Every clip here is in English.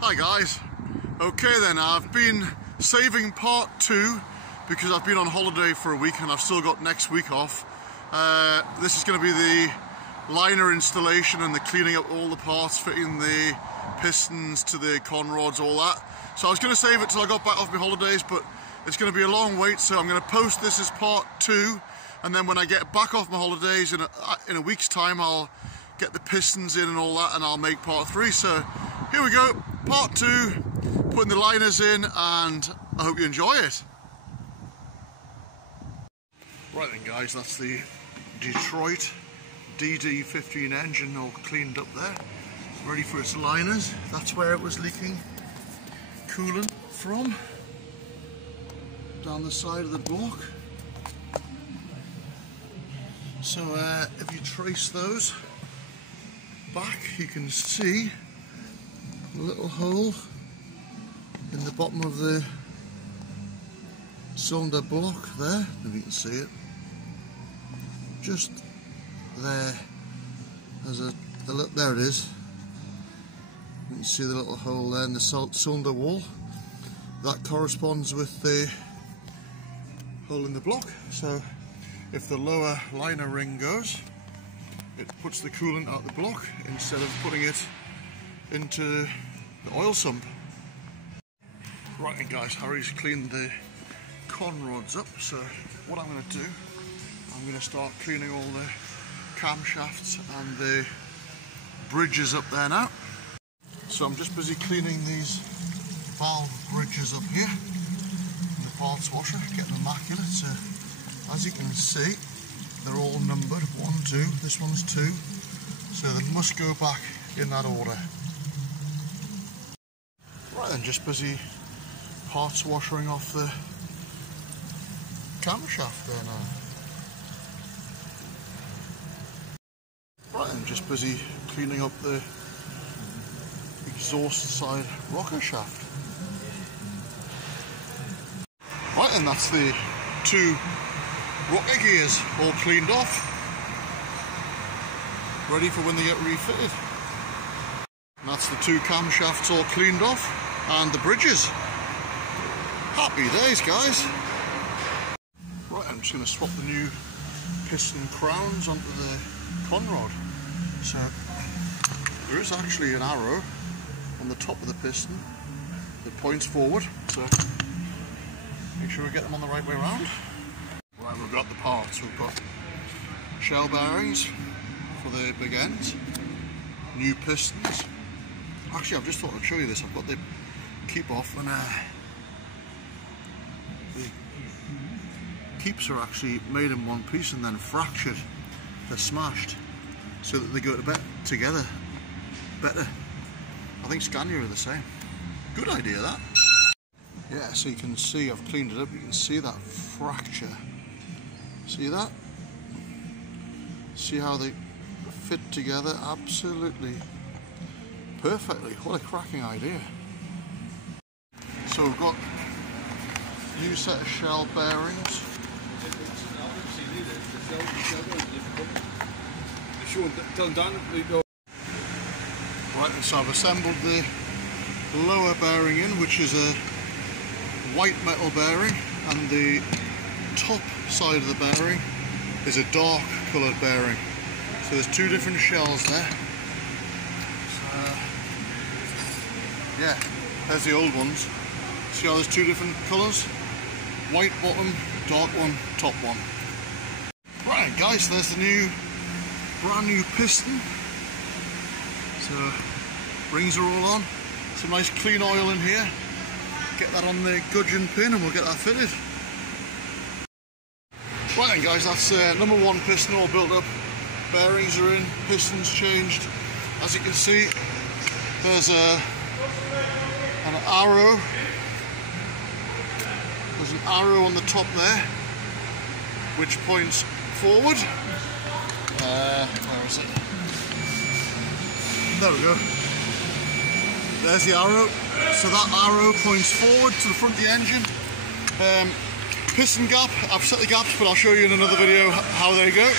Hi guys. Okay then, I've been saving part 2 because I've been on holiday for a week and I've still got next week off. This is going to be the liner installation and the cleaning up all the parts, fitting the pistons to the con rods, all that. So I was going to save it till I got back off my holidays, but it's going to be a long wait, so I'm going to post this as part 2, and then when I get back off my holidays in a week's time, I'll get the pistons in and all that, and I'll make part 3. So here we go, part 2, putting the liners in, and I hope you enjoy it. Right then guys, that's the Detroit DD15 engine all cleaned up there, ready for its liners. That's where it was leaking coolant from, down the side of the block. So if you trace those back, you can see a little hole in the bottom of the cylinder block there, if you can see it. Just there, there's there it is. You can see the little hole there in the cylinder wall. That corresponds with the hole in the block. So if the lower liner ring goes, it puts the coolant out the block instead of putting it into the oil sump. Right then guys, Harry's cleaned the con rods up, so what I'm going to do, I'm going to start cleaning all the camshafts and the bridges up there now. So I'm just busy cleaning these valve bridges up here in the parts washer, getting immaculate. So as you can see, they're all numbered 1, 2, this one's 2, so they must go back in that order. Right then, just busy parts washing off the camshaft there now. Right then, just busy cleaning up the exhaust side rocker shaft. Right then, that's the 2 rocker gears all cleaned off, ready for when they get refitted. And that's the 2 camshafts all cleaned off, and the bridges. Happy days guys. Right, I'm just going to swap the new piston crowns onto the con rod. So there is actually an arrow on the top of the piston that points forward, so make sure we get them on the right way around. Right, we've got the parts. We've got shell bearings for the big ends, new pistons. Actually, I've just thought I'd show you this. I've got the keep off, and the keeps are actually made in one piece and then fractured. They're smashed so that they go together better. I think Scania are the same. Good idea that. Yeah, so you can see I've cleaned it up. You can see that fracture. See that? See how they fit together? Absolutely perfectly. What a cracking idea. So we've got a new set of shell bearings. Right, so I've assembled the lower bearing in, which is a white metal bearing, and the top side of the bearing is a dark coloured bearing. So there's 2 different shells there. So, yeah, there's the old ones. See how there's 2 different colours? White bottom, dark one, top one. Right guys, there's the brand new piston. So rings are all on. Some nice clean oil in here. Get that on the gudgeon pin and we'll get that fitted. Right then guys, that's number 1 piston all built up. Bearings are in, pistons changed. As you can see, there's an arrow. There's an arrow on the top there, which points forward. Where is it? There we go. There's the arrow. So that arrow points forward to the front of the engine. Piston gap, I've set the gaps, but I'll show you in another video how they go.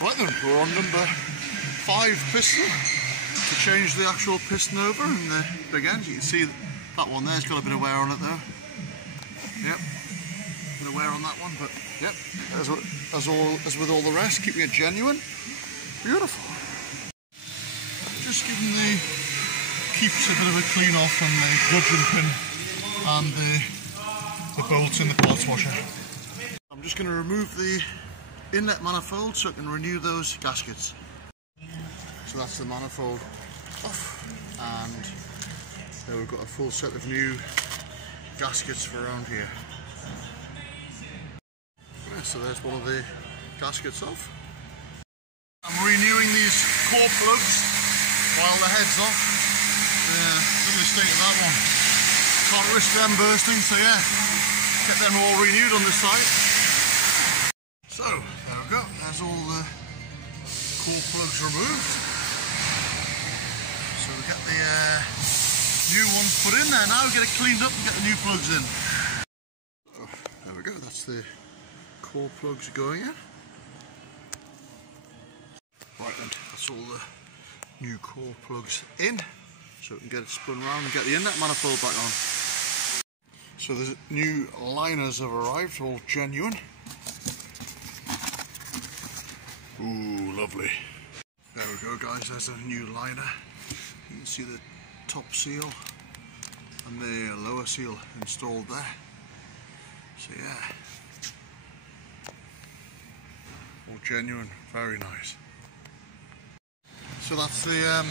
Right then, we're on number 5 piston. to change the actual piston over and the big end. You can see that one there's got a bit of wear on it though. Yep, a bit of wear on that one, but yep, as with all the rest, keeping it genuine. Beautiful. Just giving the keeps a bit of a clean off on the gudgeon pin and the bolts in the parts washer. I'm just going to remove the inlet manifold so I can renew those gaskets. So that's the manifold off, and there we've got a full set of new gaskets for around here. Yeah, so there's one of the gaskets off. I'm renewing these core plugs while the head's off. Look at the state of that one. Can't risk them bursting, so yeah, get them all renewed on this side. So there we go, there's all the core plugs removed. So we get the new ones put in there now, get it cleaned up and get the new plugs in. So there we go, that's the core plugs going in. Right then, that's all the new core plugs in, so we can get it spun around and get the inlet manifold back on. So the new liners have arrived, all genuine. Ooh, lovely. There we go guys, there's a new liner. You can see the top seal and the lower seal installed there. So yeah, all genuine, very nice. So that's the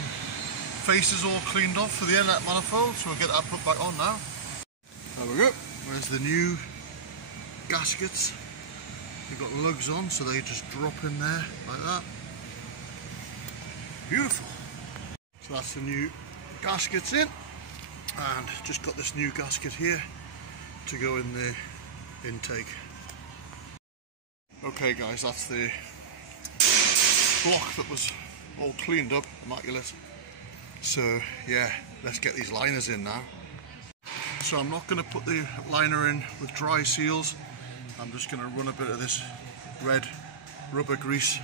faces all cleaned off for the inlet manifold, so we'll get that put back on now. There we go, there's the new gaskets. They've got lugs on, so they just drop in there like that. Beautiful. So that's the new gaskets in, and just got this new gasket here to go in the intake. Okay guys, that's the block that was all cleaned up, immaculate. So yeah, let's get these liners in now. So I'm not going to put the liner in with dry seals. I'm just going to run a bit of this red rubber grease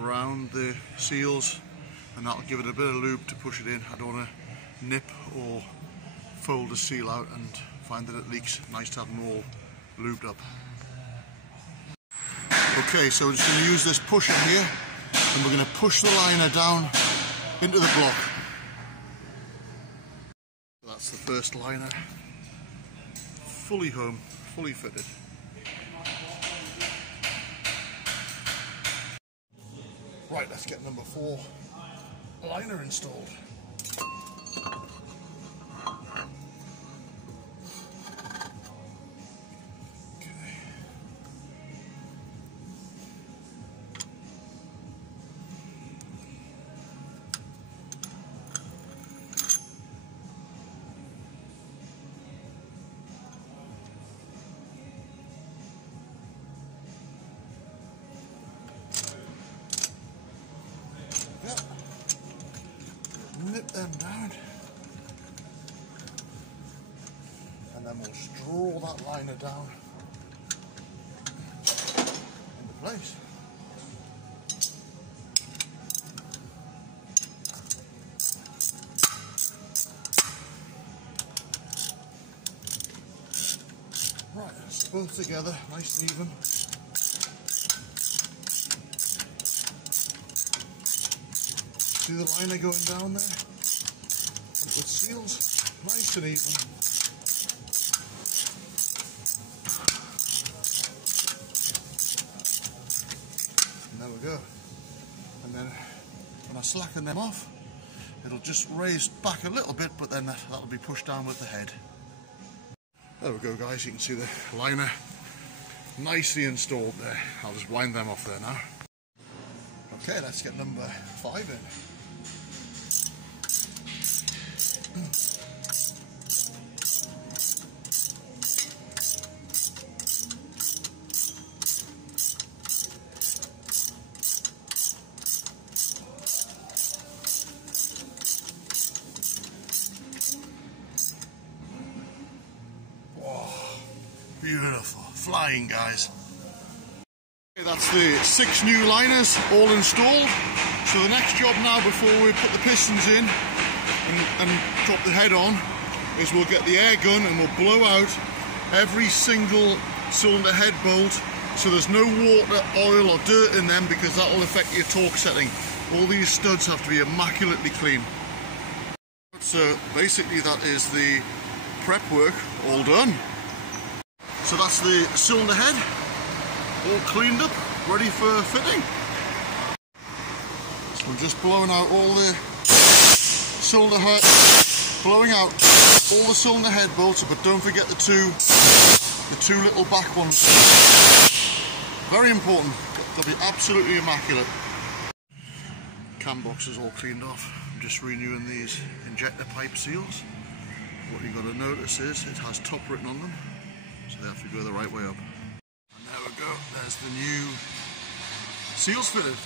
around the seals, and that'll give it a bit of lube to push it in. I don't want to nip or fold the seal out and find that it leaks. Nice to have them all lubed up. Okay, so we're just going to use this pusher here, and we're going to push the liner down into the block. That's the first liner, fully home, fully fitted. Right, let's get number 4 liner installed. Nip them down, and then we'll just draw that liner down into place. Right, it's both together, nice and even. See the liner going down there? And with seals, nice and even. And there we go. And then when I slacken them off, it'll just raise back a little bit, but then that'll be pushed down with the head. There we go guys, you can see the liner nicely installed there. I'll just wind them off there now. Okay, let's get number 5 in. Beautiful, flying guys. Okay, that's the 6 new liners all installed. So the next job now, before we put the pistons in and drop the head on, is we'll get the air gun and we'll blow out every single cylinder head bolt, so there's no water, oil or dirt in them, because that will affect your torque setting. All these studs have to be immaculately clean. So basically that is the prep work all done. So that's the cylinder head all cleaned up, ready for fitting. So we're just blowing out all the cylinder head, blowing out all the cylinder head bolts, but don't forget the two little back ones. Very important. They'll be absolutely immaculate. Cam box is all cleaned off. I'm just renewing these injector pipe seals. What you've got to notice is it has top written on them, so they have to go the right way up. And there we go. There's the new seals fitted.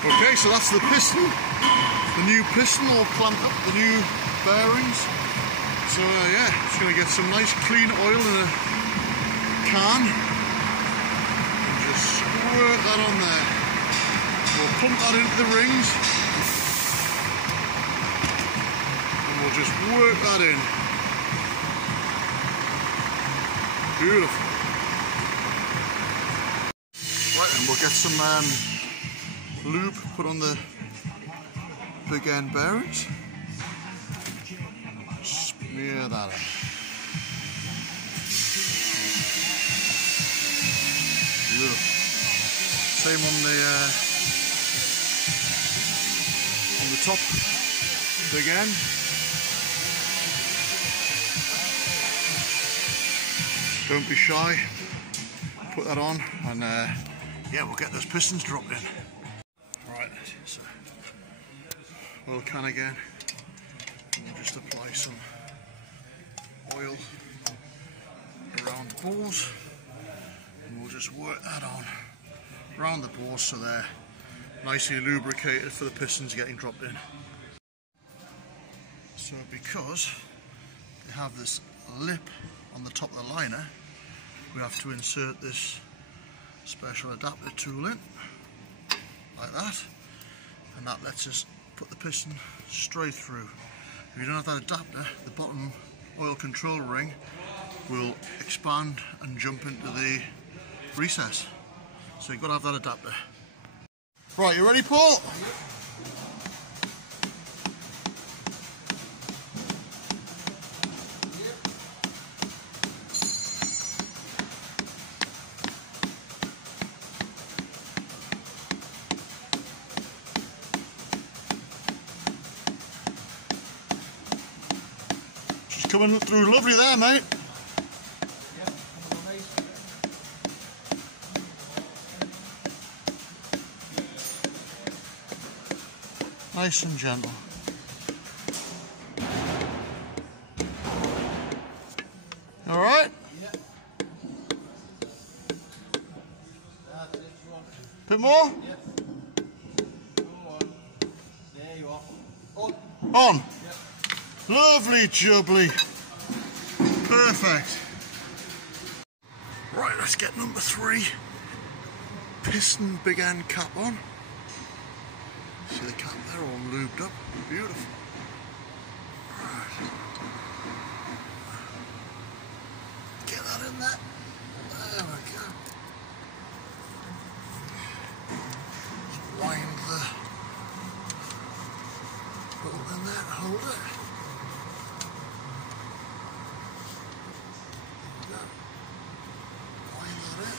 Okay, so that's the piston. The new piston all clamped up, the new bearings. So yeah, just going to get some nice clean oil in a can and just squirt that on there. We'll pump that into the rings and we'll just work that in. Beautiful. Right, then we'll get some lube put on the big end bearings. Smear that out. Beautiful. Same on the top big end. Don't be shy. Put that on, and yeah, we'll get those pistons dropped in. Right, so oil can again. And we'll just apply some oil around the bores, and we'll just work that on around the bores so they're nicely lubricated for the pistons getting dropped in. So because they have this lip on the top of the liner, we have to insert this special adapter tool in, like that, and that lets us put the piston straight through. If you don't have that adapter, the bottom oil control ring will expand and jump into the recess. So you've got to have that adapter. Right, you ready, Paul? She's coming through lovely there, mate. Nice and gentle. All right? Yeah. Bit more? Yeah. Go on. There you are. On. Yeah. Lovely jubbly. Perfect. Right, let's get number 3. Piston big end cap on. See the cap there, all lubed up, beautiful. Right. Get that in there. There we go. Just wind the bolt in there to hold it. There we go. Wind that in.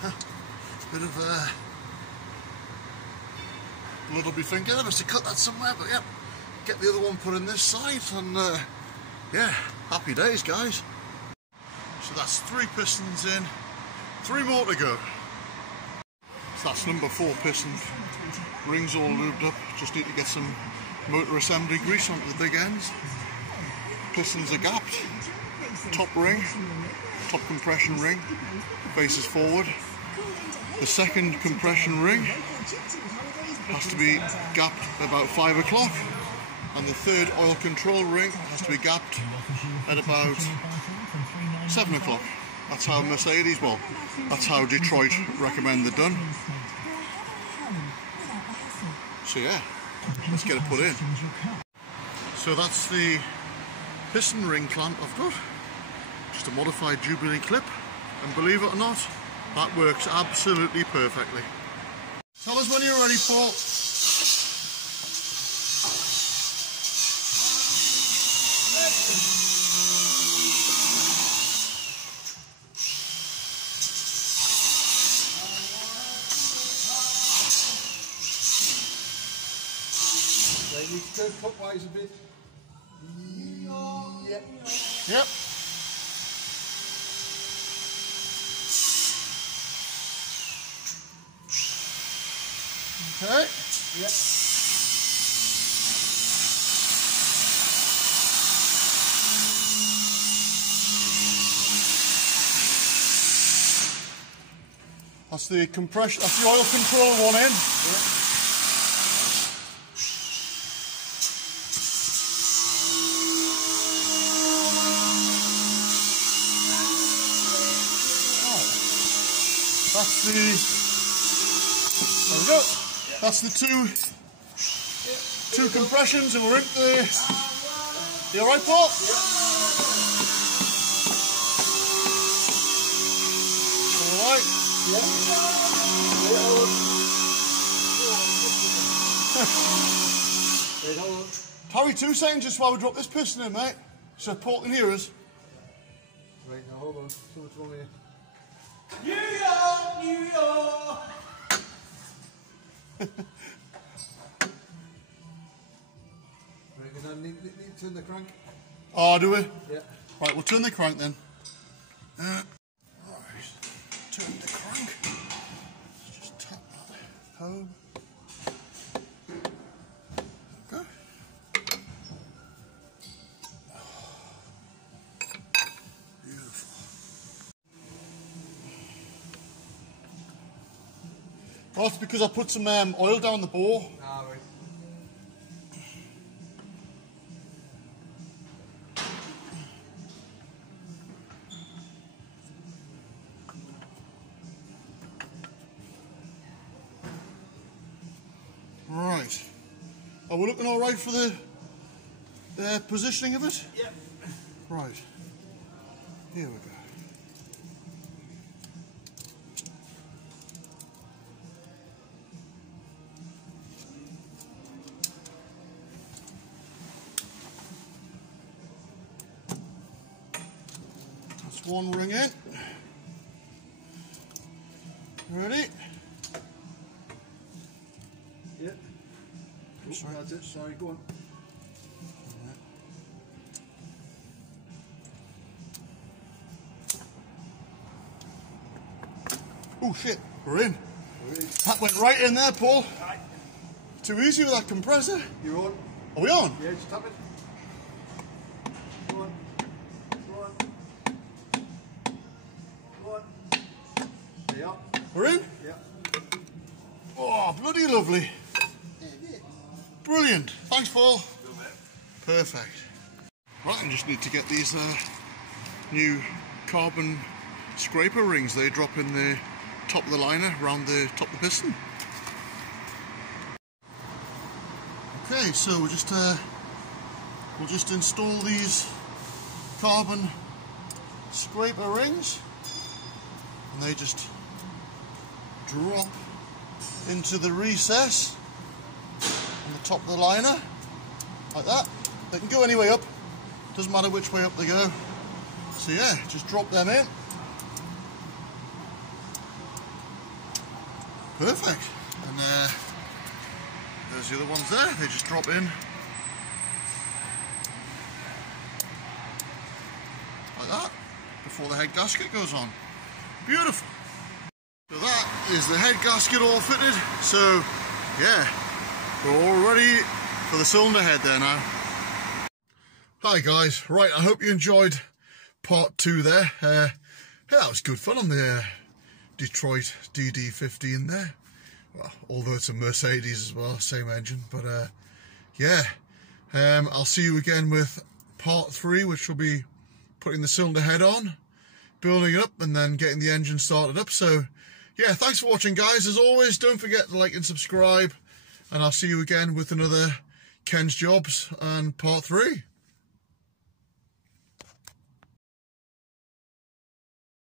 Huh. Bit of blood will be thinking of us to cut that somewhere, but yep, get the other one put in this side, and yeah, happy days, guys. So that's 3 pistons in, 3 more to go. So that's number 4 piston. Rings all lubed up, just need to get some motor assembly grease onto the big ends. Pistons are gapped, top ring, top compression ring, faces forward. The second compression ring has to be gapped about 5 o'clock, and the third oil control ring has to be gapped at about 7 o'clock. That's how Mercedes, well, that's how Detroit recommend they're done. So yeah, let's get it put in. So that's the piston ring clamp I've got. Just a modified Jubilee clip, and believe it or not, that works absolutely perfectly. Tell us when you're ready, Paul. They need to go clockwise a bit. Yep. Yep. Okay. Yep. That's the compression, that's the oil control one in. Yep. That's the, there we go. That's the two compressions, and we're into the, you alright, Paul? Alright. Harry, 2 seconds just while we drop this piston in, mate. So Paul can hear us. Right, now hold on. So what's wrong here? New York, New York. Right, we need to turn the crank. Oh, do we? Yeah. Right, we'll turn the crank then. Right, turn the crank. Let's just tap that home. Okay. Beautiful. Well, that's because I put some oil down the bore. Ah, right. Right. Are we looking all right for the positioning of it? Yep. Right. Here we go. That's one ring in. Ready? Yep. Oh, sorry. That's it. Sorry, go on. Oh shit, we're in. That went right in there, Paul. Right. Too easy with that compressor. You're on. Are we on? Yeah, just tap it. Go on. Go on. Go on. There you are. We're in? Yeah. Oh, bloody lovely. Brilliant. Thanks, Paul. Perfect. Right, I just need to get these new carbon scraper rings. They drop in the top of the liner, around the top of the piston. Okay, so we'll just install these carbon scraper rings, and they just drop into the recess on the top of the liner, like that. They can go any way up, doesn't matter which way up they go. So yeah, just drop them in. Perfect. And there's the other ones there, they just drop in like that before the head gasket goes on. Beautiful. So that is the head gasket all fitted. So yeah, we're all ready for the cylinder head there now. Hi guys, right, I hope you enjoyed part 2 there. Yeah, that was good fun on the Detroit DD15 there. Well, although it's a Mercedes as well, same engine, but yeah, I'll see you again with part 3, which will be putting the cylinder head on, building it up and then getting the engine started up. So yeah, thanks for watching, guys. As always, don't forget to like and subscribe, and I'll see you again with another Ken's Jobs and part 3.